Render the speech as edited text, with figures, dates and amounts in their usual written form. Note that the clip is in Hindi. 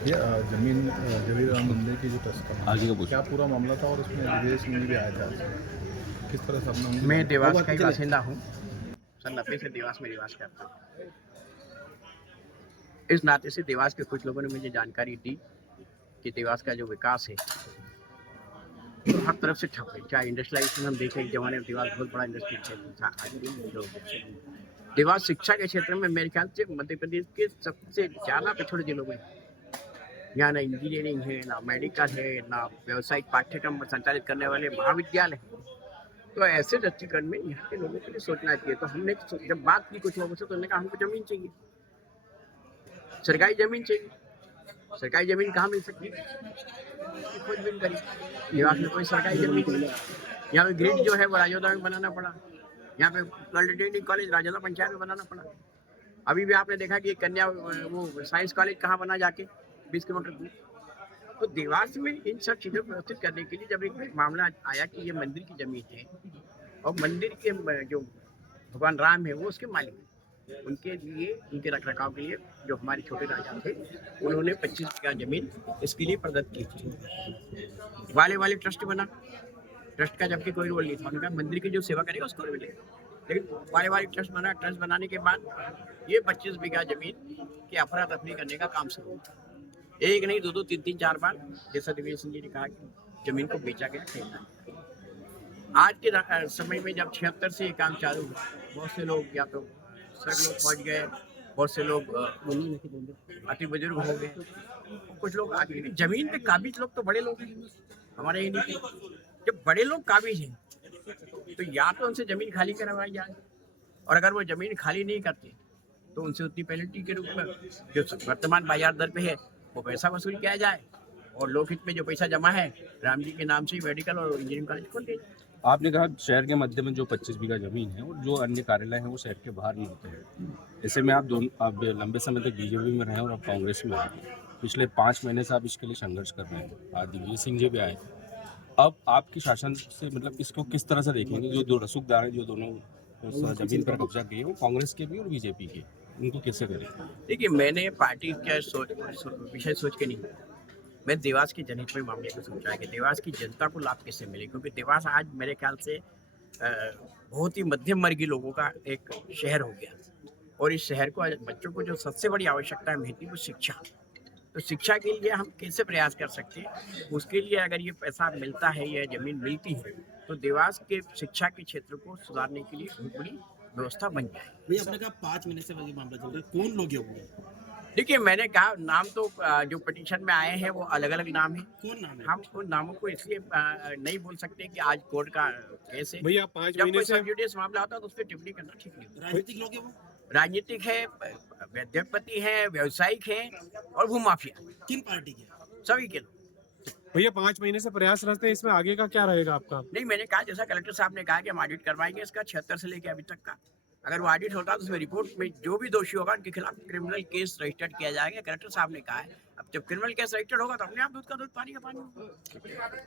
ये जमीन जवेरी राम मंदिर की जो ट्रस्ट का आगे का पूछ। क्या पूरा मामला था और उसमें विदेश में भी आया था, किस तरह से अपना मैं देवास का ही बासिंदा हूँ। सन 90 से देवास में निवास करता हूँ। इस नाते से देवास के कुछ लोगों ने मुझे जानकारी दी कि देवास का जो विकास है तो हर तरफ से ठप है। चाहे इंडस्ट्रियलाइजेशन हम देखें, एक जमाने में देवास बहुत बड़ा इंडस्ट्रियल क्षेत्र था। आज भी जो देवास शिक्षा के क्षेत्र में मेरे ख्याल से मध्य प्रदेश के सबसे ज्यादा पिछड़े जिलों में। यहाँ ना इंजीनियरिंग है, ना मेडिकल है, ना व्यावसायिक पाठ्यक्रम संचालित करने वाले महाविद्यालय है। तो ऐसे दृष्टिकोण में यहाँ के लोगों के लिए सोचना चाहिए। तो हमने जब बात की कुछ लोगों से तो उन्होंने कहा हमको जमीन चाहिए, सरकारी जमीन चाहिए। सरकारी जमीन कहाँ मिल सकती है? खोजबीन करी, देवास में कोई सरकारी जमीन नहीं। यहाँ पे ग्रिड जो है वो राजौदा में बनाना पड़ा। यहाँ पे पॉलिटेक्निक कॉलेज राजौदा पंचायत में बनाना पड़ा। अभी भी आपने देखा कि कन्या वो साइंस कॉलेज कहाँ बना जाके 20 किलोमीटर दूर। तो देवास में इन सब चीजों को व्यवस्थित करने के लिए जब एक मामला आया कि ये मंदिर की जमीन है और मंदिर के जो भगवान राम है वो उसके मालिक हैं, उनके लिए उनके रख रखाव के लिए जो हमारे छोटे राजा थे उन्होंने 25 बीघा जमीन इसके लिए प्रदत्त की थी। वाले ट्रस्ट बना, ट्रस्ट का जबकि कोई रोल नहीं था। उन्होंने कहा मंदिर की जो सेवा करेगा उसको मिलेगा। लेकिन वाले ट्रस्ट बना, ट्रस्ट बनाने के बाद ये 25 बीघा जमीन की अफरा तफरी करने का काम शुरू हुआ। एक नहीं, दो, तीन, 4 बार जैसा दिवेश सिंह जी ने कहा कि जमीन को बेचा गया, खरीदा। आज के समय में जब 76 से ये काम चालू हुआ, बहुत से लोग या तो सब लोग पहुंच गए, बहुत से लोग अति बुजुर्ग हो गए, कुछ लोग आगे। जमीन पे काबिज लोग तो बड़े लोग हैं हमारे ही नहीं। जब बड़े लोग काबिज हैं तो या तो उनसे जमीन खाली करवाई जाए, और अगर वो जमीन खाली नहीं करते तो उनसे उतनी पेनल्टी के रूप में जो वर्तमान बाजार दर पे है वो पैसा वसूल किया जाए, और लोकहित में जो पैसा जमा है राम जी के नाम से ही मेडिकल और इंजीनियरिंग कॉलेज खोल दिया जाए। आपने कहा शहर के मध्य में जो 25 बीघा जमीन है और जो अन्य कार्यालय हैं वो शहर के बाहर नहीं होते हैं। ऐसे में आप लंबे समय तक बीजेपी में रहे और अब कांग्रेस में हैं। पिछले 5 महीने से आप इसके लिए संघर्ष कर रहे हैं। आज दिग्विजय सिंह जी भी आए। अब आपकी शासन से मतलब इसको किस तरह से देखेंगे? जो दो रसूखदार हैं, जो दोनों जमीन पर कब्जा किए, वो कांग्रेस के भी और बीजेपी के, उनको कैसे करें? देखिए, मैंने पार्टी का विषय सोच के नहीं, मैं देवास की जनहित में मामले को सोचा है कि देवास की जनता को लाभ किससे मिले। क्योंकि देवास आज मेरे ख्याल से बहुत ही मध्यम वर्गीय लोगों का एक शहर हो गया, और इस शहर को बच्चों को जो सबसे बड़ी आवश्यकता है वो शिक्षा। तो शिक्षा के लिए हम कैसे प्रयास कर सकते हैं, उसके लिए अगर ये पैसा मिलता है या जमीन मिलती है तो देवास के शिक्षा के क्षेत्र को सुधारने के लिए बहुत बड़ी व्यवस्था बन जाए। भैया आपने कहा 5 महीने से वही मामला चल रहा है, कौन लोग होंगे? देखिए, मैंने कहा नाम तो जो पिटीशन में आए हैं वो अलग अलग नाम है। कौन नाम है? हम उन नामों को इसलिए नहीं बोल सकते कि आज कोर्ट का केस है। भैया 5 जब महीने कोई से सब जुडिस मामला होता है तो उस पर टिप्पणी करना ठीक नहीं होता। राजनीतिक लोग हैं वो? राजनीतिक है, उद्योगपति है, व्यावसायिक है और भूमाफिया, किन पार्टी के? सभी के लोग। भैया 5 महीने से प्रयास रहते हैं, इसमें आगे का क्या रहेगा आपका? नहीं, मैंने कहा जैसा कलेक्टर साहब ने कहा कि हम ऑडिट करवाएंगे इसका 76 से लेकर अभी तक का। अगर वो ऑडिट होता है तो उसमें रिपोर्ट में जो भी दोषी होगा उनके खिलाफ क्रिमिनल केस रजिस्टर्ड किया जाएगा। कलेक्टर साहब ने कहा है। अब जब क्रिमिनल केस रजिस्टर्ड होगा तो अपने आप दूध का दूध पानी का पानी होगा।